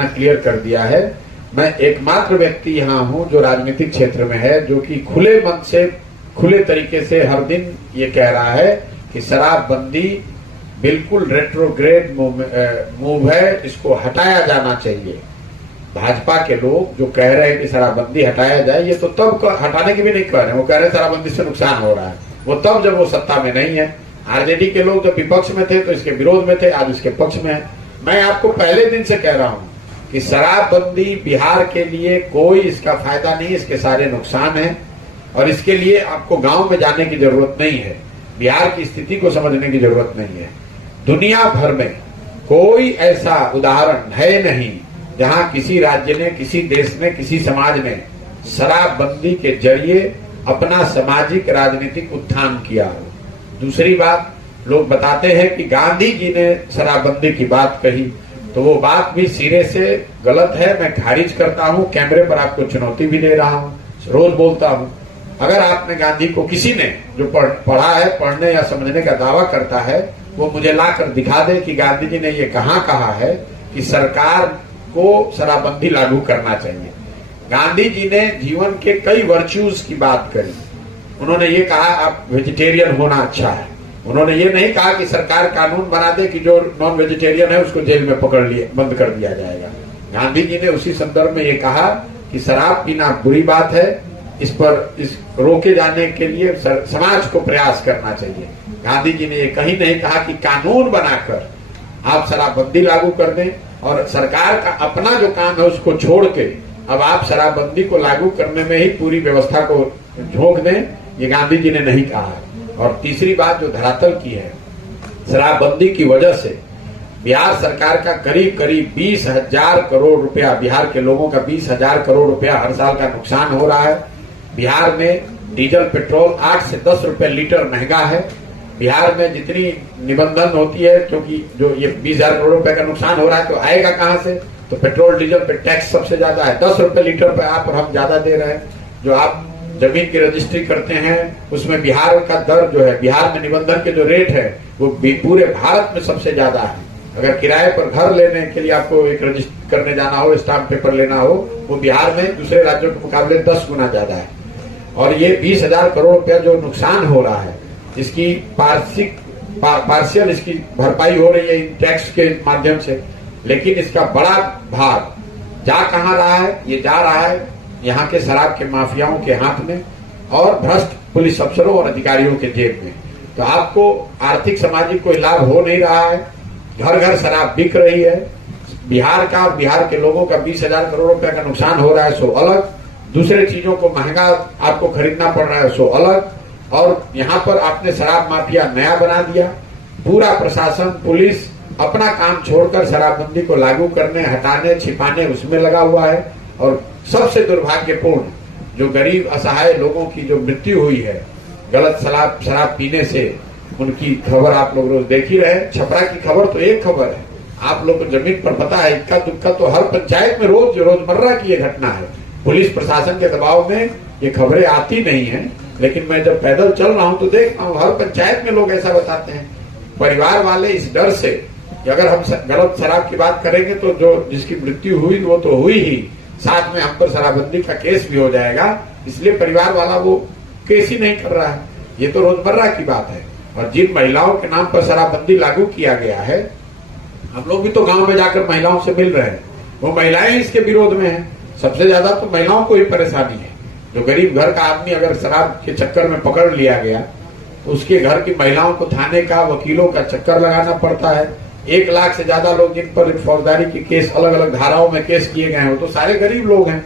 अपना क्लियर कर दिया है। मैं एकमात्र व्यक्ति यहाँ हूँ जो राजनीतिक क्षेत्र में है जो कि खुले मन से, खुले तरीके से हर दिन ये कह रहा है कि शराबबंदी बिल्कुल रेट्रोग्रेड मूव है, इसको हटाया जाना चाहिए। भाजपा के लोग जो कह रहे हैं कि शराबबंदी हटाया जाए, ये तो तब हटाने की भी नहीं कह रहे हैं, वो कह रहे हैं शराबबंदी से नुकसान हो रहा है। वो तब जब वो सत्ता में नहीं है। आरजेडी के लोग जब विपक्ष में थे तो इसके विरोध में थे, आज इसके पक्ष में है। मैं आपको पहले दिन से कह रहा हूं कि शराबबंदी बिहार के लिए कोई इसका फायदा नहीं, इसके सारे नुकसान हैं और इसके लिए आपको गांव में जाने की जरूरत नहीं है, बिहार की स्थिति को समझने की जरूरत नहीं है। दुनिया भर में कोई ऐसा उदाहरण है नहीं जहां किसी राज्य ने, किसी देश ने, किसी समाज ने शराबबंदी के जरिए अपना सामाजिक राजनीतिक उत्थान किया हो। दूसरी बात, लोग बताते हैं कि गांधी जी ने शराबबंदी की बात कही, तो वो बात भी सिरे से गलत है। मैं खारिज करता हूं, कैमरे पर आपको चुनौती भी दे रहा हूं, रोज बोलता हूं। अगर आपने गांधी को, किसी ने जो पढ़ा है, पढ़ने या समझने का दावा करता है, वो मुझे लाकर दिखा दे कि गांधी जी ने ये कहाँ कहा है कि सरकार को शराबबंदी लागू करना चाहिए। गांधी जी ने जीवन के कई वर्च्यूज की बात करी। उन्होंने ये कहा आप वेजिटेरियन होना अच्छा है। उन्होंने ये नहीं कहा कि सरकार कानून बना दे कि जो नॉन वेजिटेरियन है उसको जेल में पकड़ लिए बंद कर दिया जाएगा। गांधी जी ने उसी संदर्भ में ये कहा कि शराब पीना बुरी बात है, इस रोके जाने के लिए समाज को प्रयास करना चाहिए। गांधी जी ने ये कहीं नहीं कहा कि कानून बनाकर आप शराबबंदी लागू कर दें और सरकार का अपना जो काम है उसको छोड़ के अब आप शराबबंदी को लागू करने में ही पूरी व्यवस्था को झोंक दें, ये गांधी जी ने नहीं कहा। और तीसरी बात जो धरातल की है, शराबबंदी की वजह से बिहार सरकार का करीब करीब 20,000 करोड़ रुपया, बिहार के लोगों का 20,000 करोड़ रुपया हर साल का नुकसान हो रहा है। बिहार में डीजल पेट्रोल 8 से 10 रुपए लीटर महंगा है। बिहार में जितनी निबंधन होती है, क्योंकि जो ये 20,000 करोड़ रुपए का नुकसान हो रहा है तो आएगा कहां से? तो पेट्रोल डीजल पे टैक्स सबसे ज्यादा है, 10 रुपए लीटर पे आप और हम ज्यादा दे रहे हैं। जो आप जमीन की रजिस्ट्री करते हैं उसमें बिहार का दर जो है, बिहार में निबंधन के जो रेट है वो पूरे भारत में सबसे ज्यादा है। अगर किराए पर घर लेने के लिए आपको एक रजिस्टर करने जाना हो, स्टाम्प पेपर लेना हो, वो बिहार में दूसरे राज्यों के मुकाबले 10 गुना ज्यादा है। और ये 20,000 करोड़ रुपया जो नुकसान हो रहा है, इसकी पार्शियल इसकी भरपाई हो रही है इन टैक्स के माध्यम से, लेकिन इसका बड़ा भाग जा कहां रहा है? ये जा रहा है यहाँ के शराब के माफियाओं के हाथ में और भ्रष्ट पुलिस अफसरों और अधिकारियों के जेब में। तो आपको आर्थिक सामाजिक कोई लाभ हो नहीं रहा है, घर घर शराब बिक रही है। बिहार के लोगों का 20,000 करोड़ रुपए का नुकसान हो रहा है, सो अलग। दूसरे चीजों को महंगा आपको खरीदना पड़ रहा है, सो अलग। और यहाँ पर आपने शराब माफिया नया बना दिया। पूरा प्रशासन, पुलिस अपना काम छोड़कर शराबबंदी को लागू करने, हटाने, छिपाने उसमें लगा हुआ है। और सबसे दुर्भाग्यपूर्ण, जो गरीब असहाय लोगों की जो मृत्यु हुई है गलत शराब पीने से, उनकी खबर आप लोग रोज देख ही रहे। छपरा की खबर तो एक खबर है, आप लोग को जमीन पर पता है, इक्का दुक्का तो हर पंचायत में रोजमर्रा की ये घटना है। पुलिस प्रशासन के दबाव में ये खबरें आती नहीं है, लेकिन मैं जब पैदल चल रहा हूं तो देख रहा हूं हर पंचायत में लोग ऐसा बताते हैं। परिवार वाले इस डर से कि अगर हम गलत शराब की बात करेंगे तो जो जिसकी मृत्यु हुई वो तो हुई ही, साथ में हम पर शराबबंदी का केस भी हो जाएगा, इसलिए परिवार वाला वो केस ही नहीं कर रहा है। ये तो रोजमर्रा की बात है। और जिन महिलाओं के नाम पर शराबबंदी लागू किया गया है, हम लोग भी तो गांव में जाकर महिलाओं से मिल रहे हैं, वो महिलाएं इसके विरोध में हैं। सबसे ज्यादा तो महिलाओं को ही परेशानी है। जो गरीब घर का आदमी अगर शराब के चक्कर में पकड़ लिया गया तो उसके घर की महिलाओं को थाने का, वकीलों का चक्कर लगाना पड़ता है। 1 लाख से ज्यादा लोग जिन पर फौजदारी के केस अलग अलग धाराओं में केस किए गए हैं, वो तो सारे गरीब लोग हैं।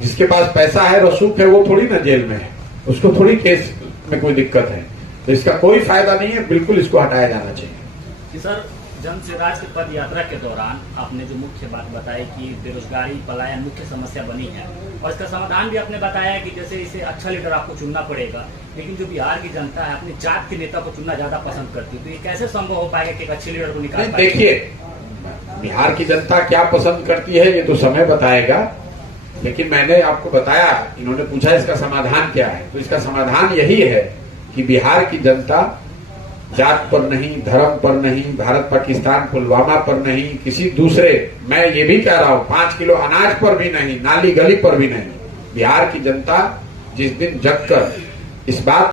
जिसके पास पैसा है, रसूख है, वो थोड़ी ना जेल में है, उसको थोड़ी केस में कोई दिक्कत है। तो इसका कोई फायदा नहीं है, बिल्कुल इसको हटाया जाना चाहिए। सर, जन स्वराज की पद यात्रा के दौरान आपने जो मुख्य बात बताई कि बेरोजगारी, पलायन मुख्य समस्या बनी है, और इसका समाधान भी आपने बताया कि जैसे इसे अच्छा लीडर आपको चुनना पड़ेगा, लेकिन जो बिहार की जनता है अपनी जात के नेता को चुनना ज्यादा पसंद करती है, तो ये कैसे संभव हो पाएगा कि एक अच्छे लीडर को निकाल? देखिए, बिहार की जनता क्या पसंद करती है ये तो समय बताएगा, लेकिन मैंने आपको बताया, इन्होंने पूछा इसका समाधान क्या है, तो इसका समाधान यही है कि बिहार की जनता जात पर नहीं, धर्म पर नहीं, भारत पाकिस्तान पुलवामा पर नहीं, किसी दूसरे, मैं ये भी कह रहा हूं 5 किलो अनाज पर भी नहीं, नाली गली पर भी नहीं। बिहार की जनता जिस दिन जगकर इस बात